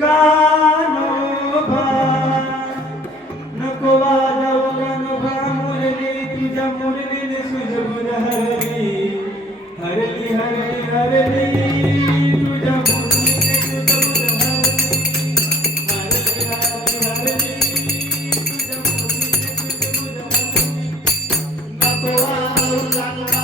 कानोबा नको वाजवू कानोबा मुरली तुझ्या मुरलीने सुजबुज हरली हरली हरली हरली तुझ्या मुरलीने सुजबुज हरली हरली हरली तुझ्या मुरलीने सुजबुज हरली नको वाजवू कानोबा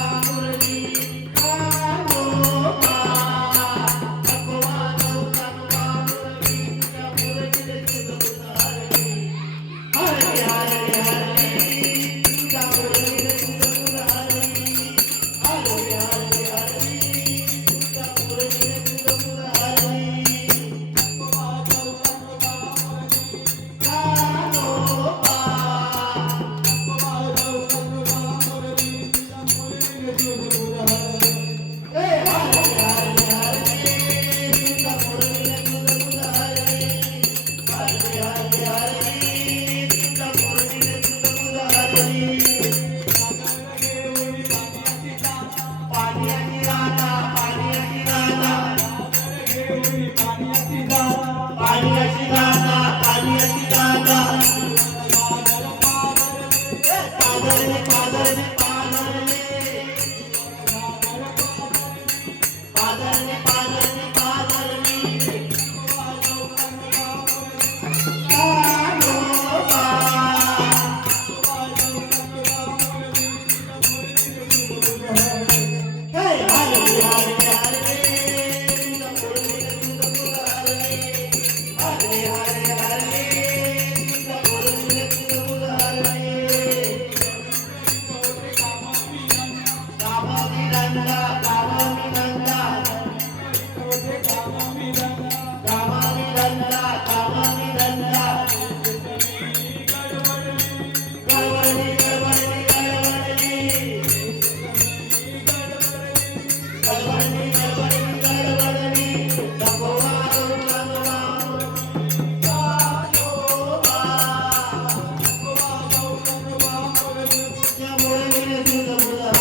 मुरली कानोबा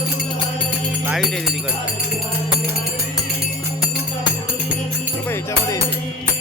लाईट आहे तिकडे याच्यामध्ये